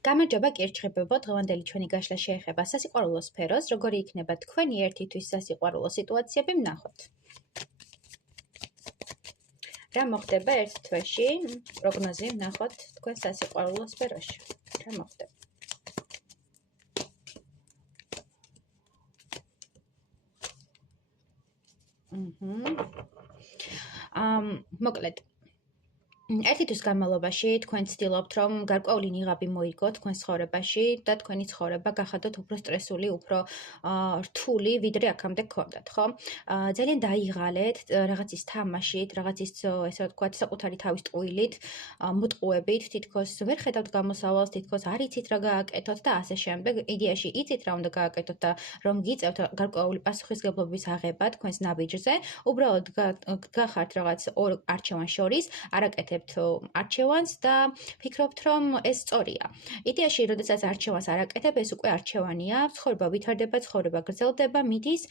გამარჯობა კირჩხიბებო, დღევანდელი ჩვენი გაშლა შეეხება სასიყვარულო სფეროს, როგორი იქნება თქვენი ერთისთვის სასიყვარულო სიტუაციები, ვნახოთ. რა მოხდება ერთ თვეში, პროგნოზი ვნახოთ თქვენ სასიყვარულო სფეროში. რა მოხდება? მოკლედ ერთი თვის განმავლობაში თქვენ ცდილობთ, რომ გარკვეული ნიღაბი მოიგოთ თქვენ ცხოვრებაში და თქვენი ცხოვრება გახადოთ უფრო სტრესული, უფრო რთული, ვიდრე აქამდე გქონდათ, ხო? ძალიან დაიღალეთ რაღაცის თამაშით, რაღაცის ესე ვთქვათ, საკუთარი თავის ტყუილით, მოტყუებით, თითქოს ვერ ხედავთ გამოსავალს, თითქოს არ იცით რა გააკეთოთ და ასე შემდეგ. იდეაში იცით რა უნდა გააკეთოთ და რომ გიწევთ გარკვეული პასუხისმგებლობის აღება თქვენს ნაბიჯზე, უბრალოდ გახართ რაღაც ორ არჩევანს შორის, არაკეთებთ არჩევანს და ფიქრობთ, რომ ეს სწორია. იდეაში, როდესაც არჩევანს არაკეთებ, ეს უკვე არჩევანია, ცხოვრება ვითარდება, ცხოვრება გრძელდება, მიდის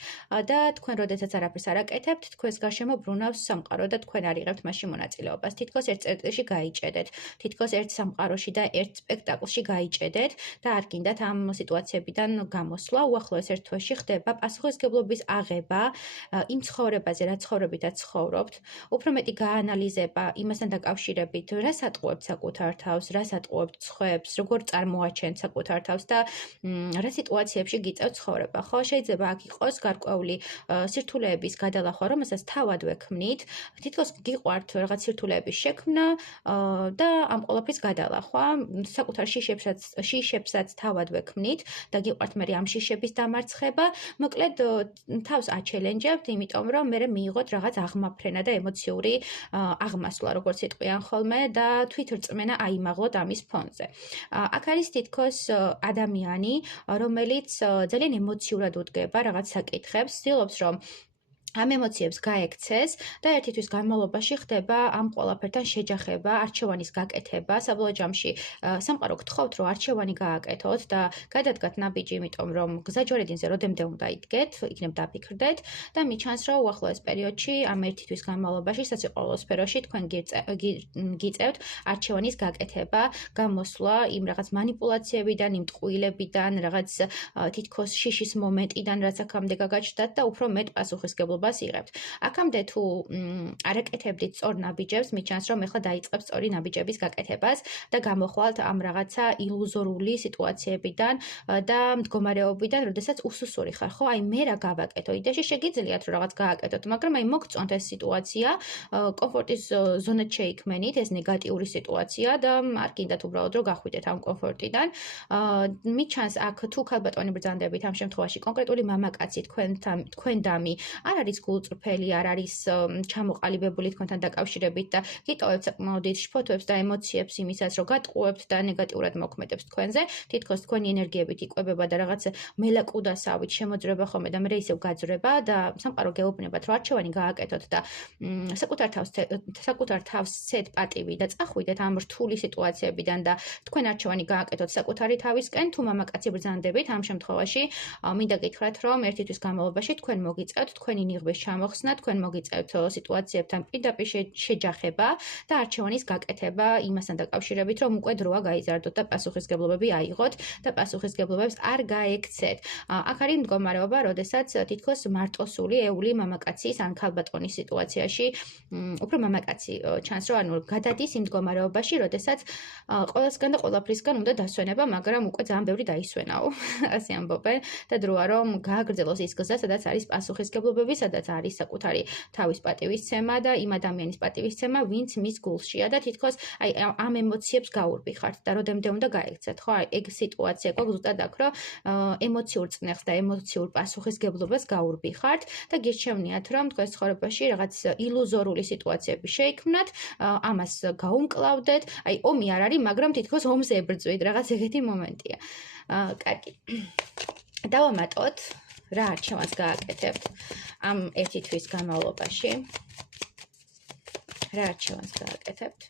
და თქვენ როდესაც არაფერს არაკეთებთ, თქვენს გარშემო ბრუნავს სამყარო და თქვენ არ იღებთ მასში მონაწილეობას. თითქოს ერთ წერტილში გაიჭედეთ, თითქოს ერთ სამყაროში და ერთ სპექტაკლში გაიჭედეთ და არ გინდათ ამ სიტუაციებიდან გამოსვლა. უახლოეს ერთ თვეში ხდება პასუხისმგებლობის აღება იმ ცხოვრებაზე, რა ცხოვრებითაც ცხოვრობთ, უფრო მეტი გაანალიზება იმასთან დაკავშირებით, რას ატყუებთ საკუთარ თავს, რას ატყუებთ სხვებს, როგორ წარმოაჩენთ საკუთარ თავს და რა სიტუაციებში გიწევთ ცხოვრება, ხო? შეიძლება აქ იყოს გარკვეული სირთულეების გადალახვა, რომელსაც თავად ვექმნით, თითქოს გიყვართ რაღაც სირთულეების შექმნა და ამ ყველაფრის გადალახვა, საკუთარ შიშებსაც თავად ვექმნით და გიყვართ მე ამ შიშების დამარცხება, მოკლედ თავს აჩელენჯებთ, იმიტომ რომ მე მიიღოთ რაღაც აღმაფრენა და ემოციური აღმასვლა, როგორც იტყვიან ხოლმე და თვითრწმენა აიმაღლოთ ამის ფონზე. აქ არის თითქოს ადამიანი, რომელიც ძალიან ემოციურად უდგება რაღაც საკითხებს, ცდილობს რომ ამ ემოციებს გაექცეს და ერთი თვის განმავლობაში ხდება ამ ყველაფერთან შეჯახება, არჩევანის გაკეთება, საბოლოო ჯამში სამყარო გთხოვთ, რომ არჩევანი გააკეთოთ და გადადგათ ნაბიჯი, იმიტომ რომ გზაჯვარედინზე როდემდე უნდა იდგეთ, იქნებ დაფიქრდეთ და მიჩანს, რომ უახლოეს პერიოდში ამ ერთი თვის განმავლობაში სასიყვარულო სფეროში თქვენ გიწევთ არჩევანის გაკეთება, გამოსვლა იმ რაღაც манипуляციებიდან, იმ ტყუილებიდან, რაღაც თითქოს შიშის მომენტიდან, რაც აქამდე გაგაჩნდათ და უფრო მეტ პასუხისმგებლობას იღებთ. აქამდე თუ არაკეთებდით სწორ ნაბიჯებს, მიჩანს, რომ ეხლა დაიწყებს სწორი ნაბიჯების გაკეთებას და გამოხვალთ ამ რაღაცა ილუზორული სიტუაციებიდან და მდგომარეობიდან, როდესაც უსუსური ხარ, ხო? აი მე რა გავაკეთო? იდეაში შეგიძლიათ რომ რაღაც გააკეთოთ, მაგრამ აი მოგწონთ ეს სიტუაცია, კომფორტის ზონად შეიქმენით, ეს ნეგატიური სიტუაცია და არ გინდათ უბრალოდ რომ გახვიდეთ ამ კომფორტიდან. მიჩანს აქ თუ ქალბატონი ბრძანდებით ამ შემთხვევაში კონკრეტული მამაკაცი თქვენ დამი არ არის გულწრფელი, არ არის ჩამოყალიბებული თქვენთან დაკავშირებით და გიტოვებთ საკმაოდ დიდ შფოთვებს და ემოციებს იმისას, რომ გატყუებთ და ნეგატიურად მოქმედებს თქვენზე, თითქოს თქვენი ენერგიებით იკვებება და რაღაც მელაკუდასავით შემოძრება ხოლმე და მე ისევ გაძრება და სამყარო გეუბნებათ, რომ არჩევანი გააკეთოთ და საკუთარ თავს ცეთ პატივი და წახვიდეთ ამ რთული სიტუაციებიდან და თქვენ არჩევანი გააკეთოთ საკუთარი თავისკენ, თუ მამაკაცი ბრძანდებით, ამ შემთხვევაში მინდა გითხრათ, რომ ერთი თვის განმავლობაში თქვენ მოგიწევთ თქვენი ნიღბის ჩამოხსნა, თქვენ მოგიწევთ სიტუაციებთან პირდაპირ შეჯახება და არჩევანის გაკეთება იმასთან დაკავშირებით, რომ უკვე დროა გაიზარდოთ და პასუხისმგებლობები აიღოთ და პასუხისმგებლობებს არ გაექცეთ. აქ არის მდგომარეობა, როდესაც თითქოს მარტოსული ეული მამაკაცის ან ქალბატონის სიტუაციაში უფრო მამაკაცი ჩანს, რომ ანუ გადადის იმ მდგომარეობაში, როდესაც ყველასგან და ყველაფრისგან უნდა დასვენება, მაგრამ უკვე ძალიან ბევრი დაისვენაო, ასე ამბობენ და დროა რომ გააგრძელოს ის გზა, სადაც არის პასუხისმგებლობები, სადაც არის საკუთარი თავის პატივისცემა და იმ ადამიანის პატივისცემა, ვინც მის გულშია და თითქოს აი ამ ემოციებს გაურბიხართ და როდემდე უნდა გაექცეთ, ხო? ეგ სიტუაცია გვაქვს ზუსტად აქ, რომ ემოციურ წნეხს და ემოციურ პასუხისმგებლობას გაურბიხართ და გირჩევნიათ, რომ თქვენს ცხოვრებაში რაღაც ილუზორული სიტუაციები შეიქმნათ, ამას გაუმკლავდეთ, აი ომი არ არის, მაგრამ თითქოს ომზე ებრძვით, რაღაც ეგეთი მომენტია. კარგი. დავამატოთ რა არჩევანს გააკეთებთ ამ ერთი თვის განმავლობაში. რა არჩევანს გააკეთებთ?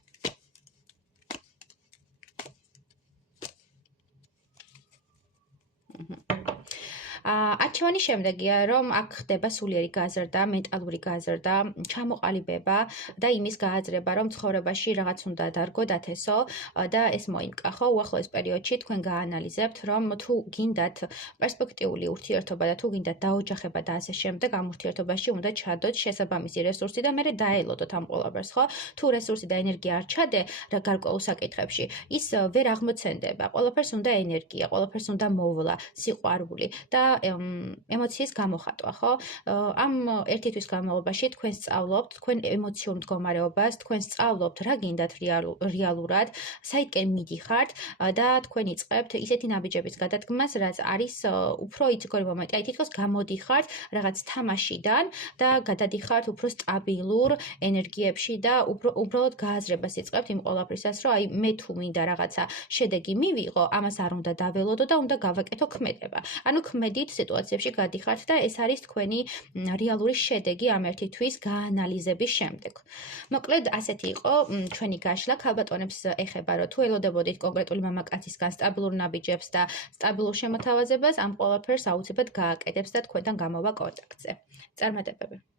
არჩევანის შემდეგია, რომ აქ ხდება სულიერი გაზრდა, მენტალური გაზრდა, ჩამოყალიბება და იმის გააზრება, რომ ცხოვრებაში რაღაც უნდა დარგო, დათესო და ეს მოიმკახო. უახლოეს პერიოდში თქვენ გაანალიზებთ, რომ თუ გინდათ პერსპექტიული ურთიერთობა და თუ გინდათ დაოჯახება და ასე შემდეგ, ამ ურთიერთობაში უნდა ჩადოთ შესაბამისი რესურსი და მერე დაელოდოთ ამ ყველაფერს, ხო? თუ რესურსი და ენერგია არ ჩადე რა გარკვეულ საკითხებში, ის ვერ აღმოცენდება. ყველაფერს უნდა ენერგია, ყველაფერს უნდა მოვლა, სიყვარული და ემოციის გამოხატვა, ხო? ამ ერთი თვის განმავლობაში თქვენ სწავლობთ თქვენ ემოციურ მდგომარეობას, თქვენ სწავლობთ რა გინდათ რეალურად, საითკენ მიდიხართ და თქვენ იწყებთ ისეთი ნაბიჯების გადადგმას, რაც არის უფრო იცი მომენტი, აი თითქოს გამოდიხართ რაღაც თამაშიდან და გადადიხართ უფრო სტაბილურ ენერგიებში და უბრალოდ გააზრებას იწყებთ იმ ყველაფრისას, რომ აი მე თუ მინდა რაღაცა შედეგი მივიღო, ამას არ უნდა დაველოდო და უნდა გავაკეთო ქმედება. ანუ ქმედით სიტუაციებში გადიხართ და ეს არის თქვენი რეალური შედეგი ამ ერთი თვის გაანალიზების შემდეგ. მოკლედ ასეთი იყო ჩვენი გაშლა. ქალბატონებს ეხება, რომ თუ ელოდებოდით კონკრეტული მამაკაცისგან სტაბილურ ნაბიჯებს და სტაბილურ შემოთავაზებას, ამ ყველაფერს აუცილებლად გააკეთებს და თქვენთან გამოვა კონტაქტზე. წარმატებები.